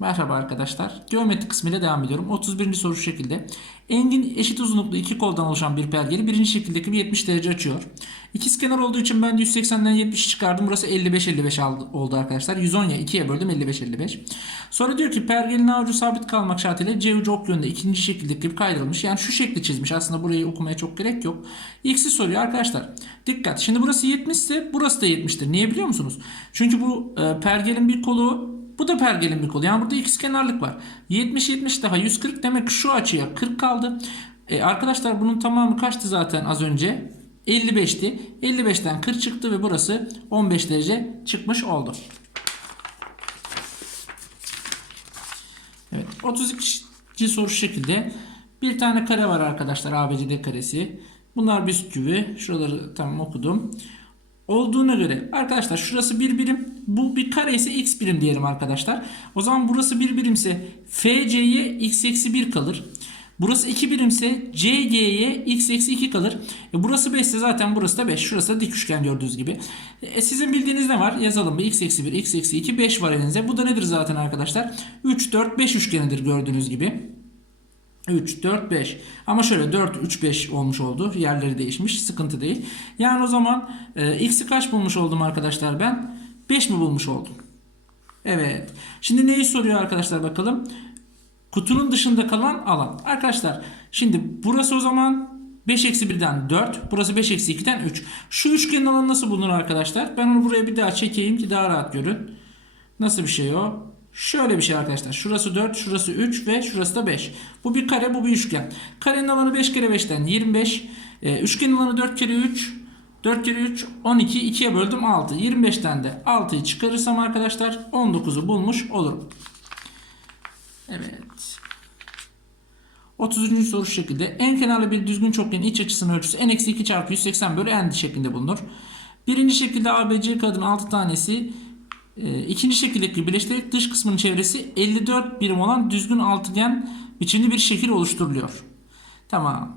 Merhaba arkadaşlar. Geometri kısmıyla devam ediyorum. 31. soru şu şekilde. Engin eşit uzunluklu iki koldan oluşan bir pergeli birinci şekildeki gibi 70 derece açıyor. İkizkenar olduğu için ben de 180'den 70 çıkardım. Burası 55-55 aldı- oldu arkadaşlar. 110 ya 2'ye böldüm 55-55. Sonra diyor ki pergelin A sabit kalmak şartıyla C ucu ok yönünde ikinci şekildeki gibi kaydırılmış. Yani şu şekli çizmiş. Aslında burayı okumaya çok gerek yok. X'i soruyor arkadaşlar. Dikkat. Şimdi burası 70 ise burası da 70'tir. Niye biliyor musunuz? Çünkü bu e, pergelin bir kolu bu da pergelin bir kolu. Yani burada x kenarlık var. 70 70 daha 140 demek şu açıya 40 kaldı. E, arkadaşlar bunun tamamı kaçtı zaten az önce? 55'ti. 55'ten 40 çıktı ve burası 15 derece çıkmış oldu. Evet. 32. soru şekilde. Bir tane kare var arkadaşlar. ABCD karesi. Bunlar bisküvi. Şuraları tam okudum. Olduğuna göre arkadaşlar şurası bir birim. Bu bir kare ise x birim diyelim arkadaşlar. O zaman burası bir birimse FC'ye x eksi 1 kalır. Burası 2 birimse CG'ye x eksi 2 kalır. E burası 5 ise zaten burası da 5. Şurası da dik üçgen gördüğünüz gibi. E sizin bildiğiniz ne var? Yazalım. x eksi 1, x eksi 2, 5 var elinizde. Bu da nedir zaten arkadaşlar? 3, 4, 5 üçgenidir gördüğünüz gibi. 3, 4, 5. Ama şöyle 4, 3, 5 olmuş oldu. Yerleri değişmiş. Sıkıntı değil. Yani o zaman e, x'i kaç bulmuş oldum arkadaşlar ben? 5 mi bulmuş oldum? Evet. Şimdi neyi soruyor arkadaşlar bakalım. Kutunun dışında kalan alan. Arkadaşlar şimdi burası o zaman 5 eksi 1'den 4. Burası 5 eksi 2'den 3. Şu üçgenin alanı nasıl bulunur arkadaşlar? Ben onu buraya bir daha çekeyim ki daha rahat görün. Nasıl bir şey o? Şöyle bir şey arkadaşlar. Şurası 4, şurası 3 ve şurası da 5. Bu bir kare, bu bir üçgen. Karenin alanı 5 kere 5'ten 25. Ee, üçgenin alanı 4 kere 3. 4 kere 3 12. 2'ye böldüm 6. 25'ten de 6'yı çıkarırsam arkadaşlar 19'u bulmuş olurum. Evet. 30. soru şu şekilde. En kenarlı bir düzgün çokgenin iç açısının ölçüsü n eksi 2 çarpı 180 bölü n şeklinde bulunur. Birinci şekilde ABC kadın 6 tanesi e, ikinci şekildeki birleştirerek dış kısmının çevresi 54 birim olan düzgün altıgen biçimli bir şekil oluşturuluyor. Tamam.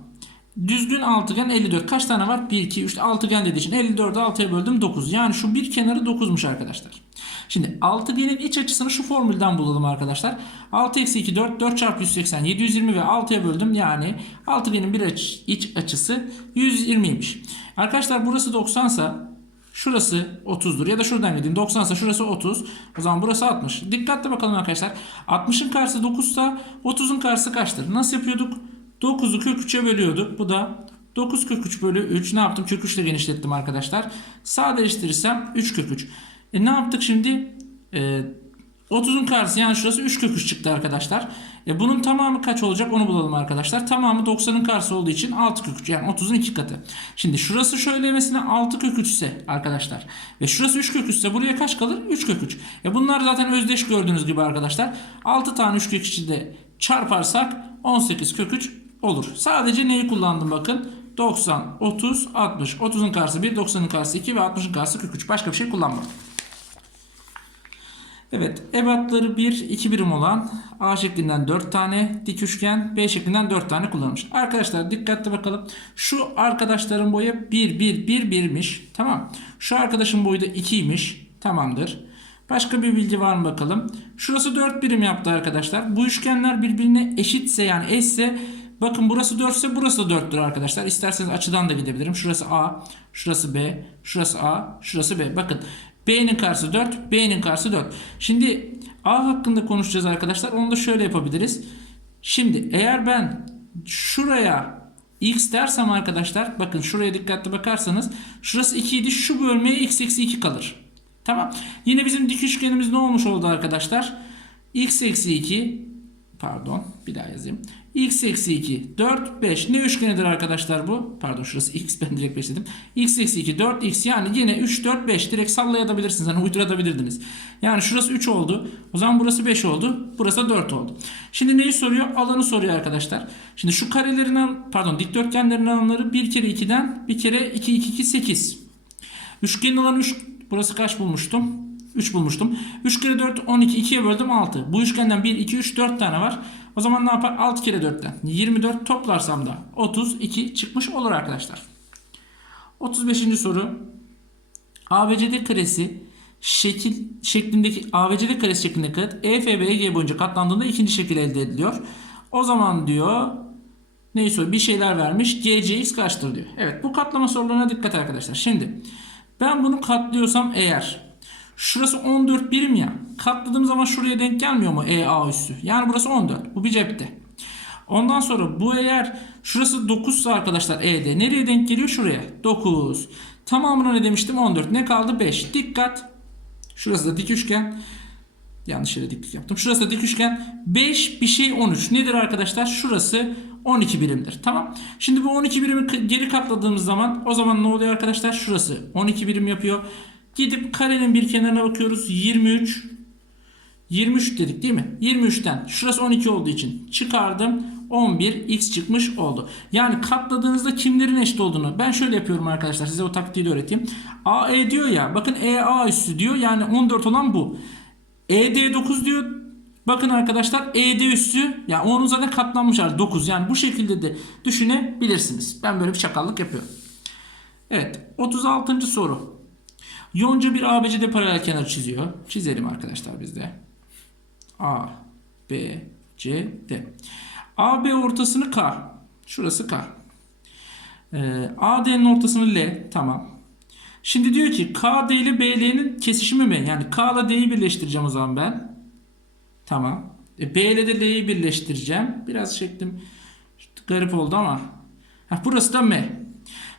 Düzgün altıgen 54. Kaç tane var? 1, 2, 3. Altıgen dediği için 54'ü 6'ya böldüm 9. Yani şu bir kenarı 9'muş arkadaşlar. Şimdi altıgenin iç açısını şu formülden bulalım arkadaşlar. 6 eksi 2 4. 4 çarpı 180 720 ve 6'ya böldüm. Yani altıgenin bir aç, iç açısı 120'ymiş. Arkadaşlar burası 90 sa Şurası 30'dur ya da şuradan gideyim. 90 ise şurası 30 o zaman burası 60 dikkatli bakalım arkadaşlar. 60'ın karşısı 9 ise 30'un karşısı kaçtır? Nasıl yapıyorduk? 9'u kök 3'e bölüyorduk. Bu da 9 kök 3 bölü 3 ne yaptım? Kök 3 ile genişlettim arkadaşlar. Sadeleştirirsem 3 kök 3 e ne yaptık şimdi? E, 30'un karşısı yani şurası 3 kök 3 çıktı arkadaşlar. E bunun tamamı kaç olacak onu bulalım arkadaşlar. Tamamı 90'ın karşısı olduğu için 6 kök 3 yani 30'un 2 katı. Şimdi şurası şöylemesine 6 kök 3 ise arkadaşlar ve şurası 3 kök 3 ise buraya kaç kalır? 3 kök 3. E bunlar zaten özdeş gördüğünüz gibi arkadaşlar. 6 tane 3 kök 3'ü de çarparsak 18 kök 3 olur. Sadece neyi kullandım bakın. 90, 30, 60. 30'un karşısı 1, 90'ın karşısı 2 ve 60'ın karşısı kök 3. Başka bir şey kullanmadım. Evet, ebatları 1, 2 birim olan A şeklinden 4 tane dik üçgen, B şeklinden 4 tane kullanılmış. Arkadaşlar dikkatli bakalım. Şu arkadaşların boyu 1, 1, 1, 1'miş. Tamam. Şu arkadaşın boyu da 2'ymiş. Tamamdır. Başka bir bilgi var mı bakalım. Şurası 4 birim yaptı arkadaşlar. Bu üçgenler birbirine eşitse yani eşse bakın burası 4 ise burası da 4'tür arkadaşlar. İsterseniz açıdan da gidebilirim. Şurası A, şurası B, şurası A, şurası B. Bakın B'nin karşısı 4, B'nin karşısı 4. Şimdi A hakkında konuşacağız arkadaşlar. Onu da şöyle yapabiliriz. Şimdi eğer ben şuraya x dersem arkadaşlar bakın şuraya dikkatli bakarsanız şurası 2 idi şu bölmeye x eksi 2 kalır. Tamam. Yine bizim dik üçgenimiz ne olmuş oldu arkadaşlar? x eksi 2 pardon bir daha yazayım. X eksi 2 4 5 ne üçgenidir arkadaşlar bu? Pardon şurası x ben direkt 5 dedim. x eksi 2 4 x yani yine 3 4 5 direkt sallayabilirsiniz. Hani uyduratabilirdiniz. Yani şurası 3 oldu. O zaman burası 5 oldu. Burası 4 oldu. Şimdi neyi soruyor? Alanı soruyor arkadaşlar. Şimdi şu karelerin pardon dikdörtgenlerin alanları 1 kere 2'den 1 kere 2 2 2 8. Üçgenin alanı 3 burası kaç bulmuştum? 3 bulmuştum. 3 kere 4 12 2'ye böldüm 6. Bu üçgenden 1 2 3 4 tane var. O zaman ne yapar? 6 kere 4'ten 24 toplarsam da 32 çıkmış olur arkadaşlar. 35. soru. ABCD karesi şekil şeklindeki ABCD karesi şeklindeki kağıt EF ve EG boyunca katlandığında ikinci şekil elde ediliyor. O zaman diyor neyse bir şeyler vermiş. GCX kaçtır diyor. Evet bu katlama sorularına dikkat arkadaşlar. Şimdi ben bunu katlıyorsam eğer şurası 14 birim ya katladığım zaman şuraya denk gelmiyor mu EA üssü? Yani burası 14. Bu bir cepte. Ondan sonra bu eğer şurası 9 ise arkadaşlar ED nereye denk geliyor? Şuraya. 9. Tamamına ne demiştim? 14. Ne kaldı? 5. Dikkat. Şurası da dik üçgen. Yanlış yere diklik yaptım. Şurası da dik üçgen. 5 bir şey 13. Nedir arkadaşlar? Şurası 12 birimdir. Tamam. Şimdi bu 12 birimi geri katladığımız zaman o zaman ne oluyor arkadaşlar? Şurası 12 birim yapıyor. Gidip karenin bir kenarına bakıyoruz. 23 23 dedik değil mi? 23'ten şurası 12 olduğu için çıkardım. 11 x çıkmış oldu. Yani katladığınızda kimlerin eşit olduğunu ben şöyle yapıyorum arkadaşlar. Size o taktiği de öğreteyim. AE diyor ya bakın EA üssü diyor. Yani 14 olan bu. ED 9 diyor. Bakın arkadaşlar ED üssü yani onun zaten katlanmış hali 9. Yani bu şekilde de düşünebilirsiniz. Ben böyle bir çakallık yapıyorum. Evet 36. soru. Yonca bir ABCD paralel kenar çiziyor. Çizelim arkadaşlar biz de. A, B, C, D. AB ortasını K. Şurası K. Ee, AD'nin ortasını L. Tamam. Şimdi diyor ki KD ile BL'nin kesişimi mi? Yani K ile D'yi birleştireceğim o zaman ben. Tamam. E, B ile de L'yi birleştireceğim. Biraz şeklim garip oldu ama. Heh, burası da M.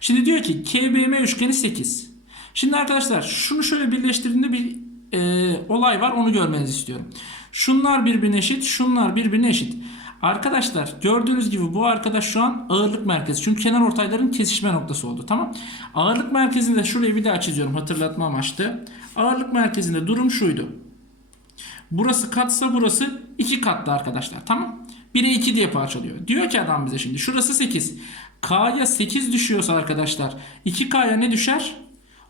Şimdi diyor ki KBM üçgeni 8. Şimdi arkadaşlar şunu şöyle birleştirdiğinde bir e, olay var onu görmenizi istiyorum. Şunlar birbirine eşit, şunlar birbirine eşit. Arkadaşlar gördüğünüz gibi bu arkadaş şu an ağırlık merkezi. Çünkü kenar ortayların kesişme noktası oldu. Tamam. Ağırlık merkezinde şurayı bir daha çiziyorum hatırlatma amaçlı. Ağırlık merkezinde durum şuydu. Burası katsa burası 2 katlı arkadaşlar. Tamam. 1'e 2 diye parçalıyor. Diyor ki adam bize şimdi şurası 8. K'ya 8 düşüyorsa arkadaşlar 2K'ya ne düşer?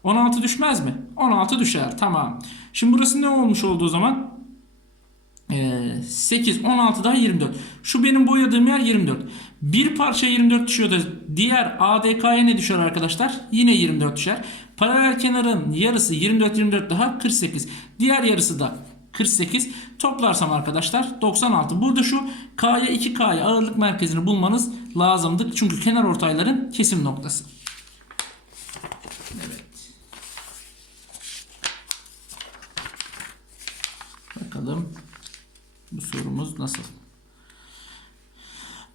16 düşmez mi? 16 düşer. Tamam. Şimdi burası ne olmuş oldu o zaman? Ee, 8, 16 daha 24. Şu benim boyadığım yer 24. Bir parça 24 düşüyor da diğer ADK'ya ne düşer arkadaşlar? Yine 24 düşer. Paralel kenarın yarısı 24 24 daha 48. Diğer yarısı da 48. Toplarsam arkadaşlar 96. Burada şu K'ya 2K'ya ağırlık merkezini bulmanız lazımdı. Çünkü kenar ortayların kesim noktası. Evet. Bakalım bu sorumuz nasıl?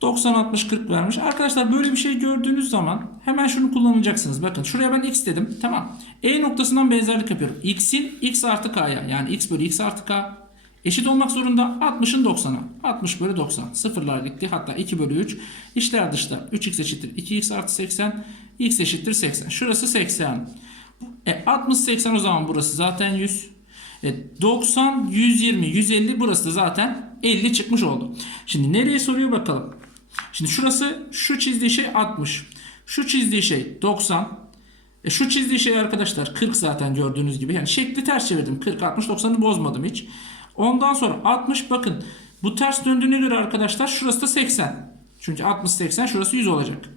90 60 40 vermiş. Arkadaşlar böyle bir şey gördüğünüz zaman hemen şunu kullanacaksınız. Bakın şuraya ben x dedim. Tamam. E noktasından benzerlik yapıyorum. x'in x artı k'ya yani x bölü x artı k eşit olmak zorunda 60'ın 90'a. 60 bölü 90. Sıfırlar gitti. Hatta 2 bölü 3. İşler dışta. 3x eşittir. 2x artı 80. x eşittir 80. Şurası 80. E 60 80 o zaman burası zaten 100. E 90 120 150 burası da zaten 50 çıkmış oldu. Şimdi nereye soruyor bakalım. Şimdi şurası şu çizdiği şey 60. Şu çizdiği şey 90. E şu çizdiği şey arkadaşlar 40 zaten gördüğünüz gibi. Yani şekli ters çevirdim. 40 60 90'ı bozmadım hiç. Ondan sonra 60 bakın. Bu ters döndüğüne göre arkadaşlar şurası da 80. Çünkü 60 80 şurası 100 olacak.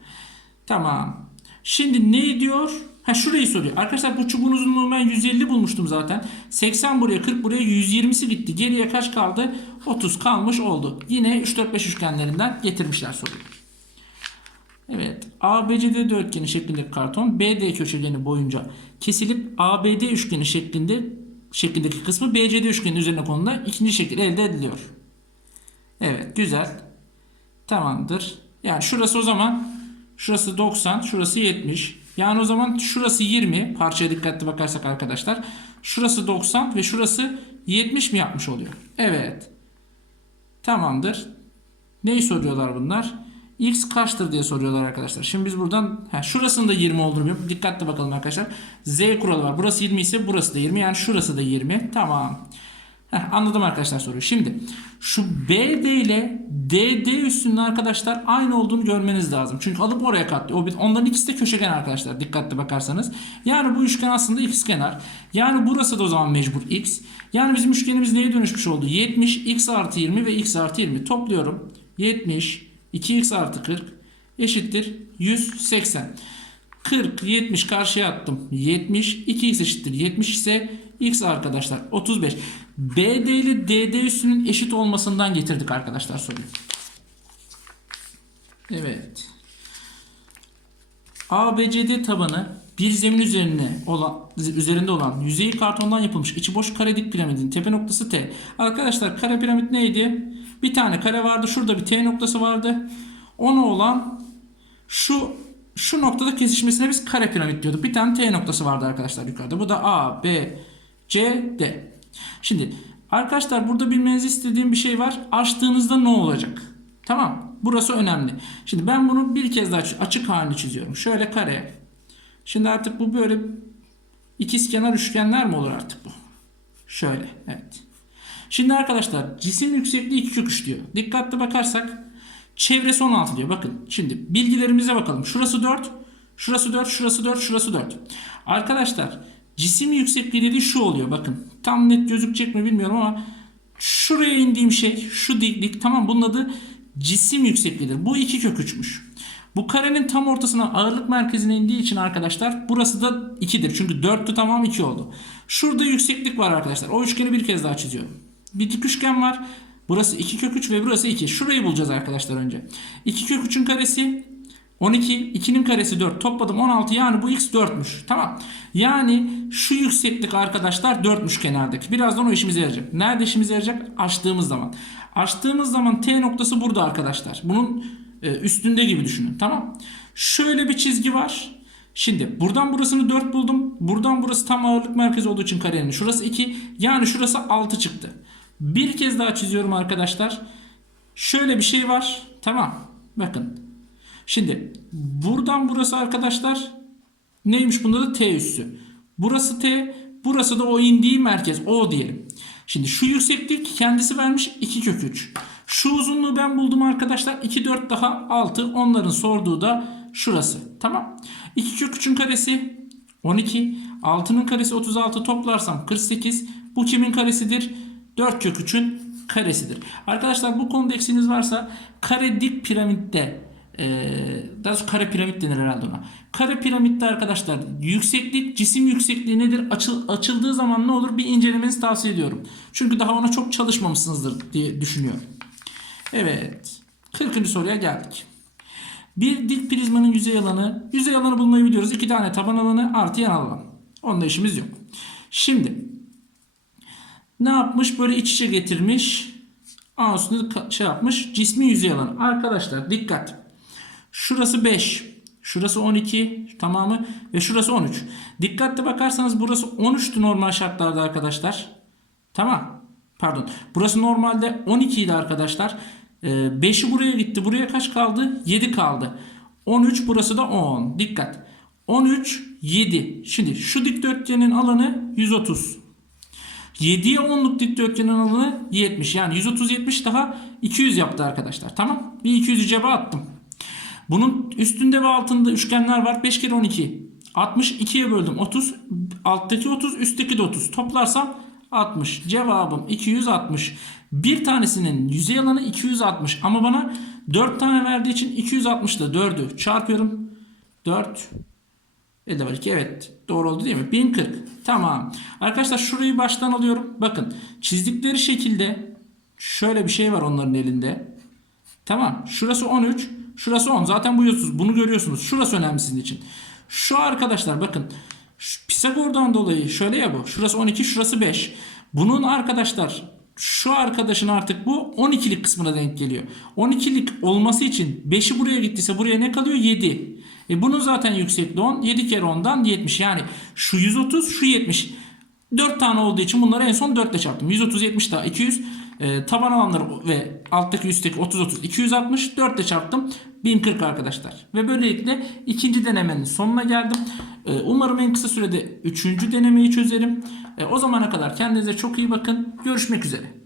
Tamam. Şimdi ne diyor? Ha şurayı soruyor. Arkadaşlar bu çubuğun uzunluğunu ben 150 bulmuştum zaten. 80 buraya 40 buraya 120'si gitti. Geriye kaç kaldı? 30 kalmış oldu. Yine 3 4 5 üçgenlerinden getirmişler soruyu. Evet. ABCD dörtgeni şeklindeki karton BD köşegeni boyunca kesilip ABD üçgeni şeklinde şeklindeki kısmı BCD üçgeni üzerine konulda ikinci şekil elde ediliyor. Evet, güzel. Tamamdır. Yani şurası o zaman şurası 90, şurası 70. Yani o zaman şurası 20. Parçaya dikkatli bakarsak arkadaşlar. Şurası 90 ve şurası 70 mi yapmış oluyor? Evet. Tamamdır. Neyi soruyorlar bunlar? X kaçtır diye soruyorlar arkadaşlar. Şimdi biz buradan he, şurasının da 20 olduğunu biliyorum. Dikkatli bakalım arkadaşlar. Z kuralı var. Burası 20 ise burası da 20. Yani şurası da 20. Tamam. Heh, anladım arkadaşlar soruyu. Şimdi şu BD ile DD üstünün arkadaşlar aynı olduğunu görmeniz lazım. Çünkü alıp oraya katlıyor. Onların ikisi de köşegen arkadaşlar. Dikkatli bakarsanız. Yani bu üçgen aslında x kenar. Yani burası da o zaman mecbur x. Yani bizim üçgenimiz neye dönüşmüş oldu? 70 x artı 20 ve x artı 20. Topluyorum. 70 2x artı 40 eşittir 180. 40 70 karşıya attım. 70 2x eşittir 70 ise X arkadaşlar 35. BD ile DD üstünün eşit olmasından getirdik arkadaşlar soruyu. Evet. ABCD tabanı bir zemin üzerine olan üzerinde olan yüzeyi kartondan yapılmış içi boş kare dik piramidin tepe noktası T. Arkadaşlar kare piramit neydi? Bir tane kare vardı. Şurada bir T noktası vardı. Ona olan şu şu noktada kesişmesine biz kare piramit diyorduk. Bir tane T noktası vardı arkadaşlar yukarıda. Bu da A, B, C, D. Şimdi arkadaşlar burada bilmenizi istediğim bir şey var. Açtığınızda ne olacak? Tamam. Burası önemli. Şimdi ben bunu bir kez daha açık halini çiziyorum. Şöyle kare. Şimdi artık bu böyle ikizkenar üçgenler mi olur artık bu? Şöyle. Evet. Şimdi arkadaşlar cisim yüksekliği 2 kök 3 diyor. Dikkatli bakarsak çevresi 16 diyor. Bakın şimdi bilgilerimize bakalım. Şurası 4, şurası 4, şurası 4, şurası 4. Arkadaşlar cisim yüksekliği dediği şu oluyor. Bakın tam net gözükecek mi bilmiyorum ama şuraya indiğim şey şu diklik tamam bunun adı cisim yüksekliğidir. Bu 2 kök 3'müş. Bu karenin tam ortasına ağırlık merkezine indiği için arkadaşlar burası da 2'dir. Çünkü 4'tü tamam 2 oldu. Şurada yükseklik var arkadaşlar. O üçgeni bir kez daha çiziyorum. Bir dik üçgen var. Burası 2 kök 3 ve burası 2. Şurayı bulacağız arkadaşlar önce. 2 kök 3'ün karesi 12. 2'nin karesi 4. Topladım 16. Yani bu x 4'müş. Tamam. Yani şu yükseklik arkadaşlar 4'müş kenardaki. Birazdan o işimize yarayacak. Nerede işimize yarayacak? Açtığımız zaman. Açtığımız zaman T noktası burada arkadaşlar. Bunun e, üstünde gibi düşünün. Tamam. Şöyle bir çizgi var. Şimdi buradan burasını 4 buldum. Buradan burası tam ağırlık merkezi olduğu için karenin. Şurası 2. Yani şurası 6 çıktı. Bir kez daha çiziyorum arkadaşlar. Şöyle bir şey var. Tamam. Bakın. Şimdi buradan burası arkadaşlar neymiş bunda da T üssü. Burası T. Burası da o indiği merkez. O diyelim. Şimdi şu yükseklik kendisi vermiş 2 kök 3. Şu uzunluğu ben buldum arkadaşlar. 2 4 daha 6. Onların sorduğu da şurası. Tamam. 2 kök 3'ün karesi 12. 6'nın karesi 36 toplarsam 48. Bu kimin karesidir? 4 kök 3'ün karesidir. Arkadaşlar bu konuda eksiğiniz varsa kare dik piramitte daha sonra kare piramit denir herhalde ona. Kare piramitte arkadaşlar yükseklik cisim yüksekliği nedir? Açıl, açıldığı zaman ne olur? Bir incelemenizi tavsiye ediyorum. Çünkü daha ona çok çalışmamışsınızdır diye düşünüyorum. Evet. 40. soruya geldik. Bir dik prizmanın yüzey alanı. Yüzey alanı bulmayı biliyoruz. İki tane taban alanı artı yan alan. Onda işimiz yok. Şimdi ne yapmış? Böyle iç içe getirmiş. A üstünde şey yapmış. Cismi yüzey alanı. Arkadaşlar dikkat. Şurası 5. Şurası 12 tamamı ve şurası 13. Dikkatli bakarsanız burası 13'tü normal şartlarda arkadaşlar. Tamam. Pardon. Burası normalde 12 idi arkadaşlar. 5'i buraya gitti. Buraya kaç kaldı? 7 kaldı. 13 burası da 10. Dikkat. 13 7. Şimdi şu dikdörtgenin alanı 130. 7'ye 10'luk dikdörtgenin alanı 70. Yani 130 70 daha 200 yaptı arkadaşlar. Tamam. Bir 200'ü cebe attım. Bunun üstünde ve altında üçgenler var. 5 kere 12. 62'ye böldüm. 30. Alttaki 30, üstteki de 30. Toplarsam 60. Cevabım 260. Bir tanesinin yüzey alanı 260 ama bana 4 tane verdiği için 260 ile 4'ü çarpıyorum. 4 elde var 2 evet doğru oldu değil mi? 1040 tamam. Arkadaşlar şurayı baştan alıyorum. Bakın çizdikleri şekilde şöyle bir şey var onların elinde. Tamam şurası 13 şurası 10 zaten bu 130 bunu görüyorsunuz. Şurası önemli sizin için. Şu arkadaşlar bakın Pisagor'dan dolayı şöyle ya bu. Şurası 12 şurası 5. Bunun arkadaşlar şu arkadaşın artık bu 12'lik kısmına denk geliyor. 12'lik olması için 5'i buraya gittiyse buraya ne kalıyor? 7. E bunun zaten yüksekliği 10. 7 kere 10'dan 70. Yani şu 130 şu 70. 4 tane olduğu için bunları en son 4 ile çarptım. 130 70 daha 200. E, taban alanları ve alttaki üstteki 30 30 260 4 ile çarptım. 1040 arkadaşlar. Ve böylelikle ikinci denemenin sonuna geldim. E, umarım en kısa sürede üçüncü denemeyi çözerim. E, o zamana kadar kendinize çok iyi bakın. Görüşmek üzere.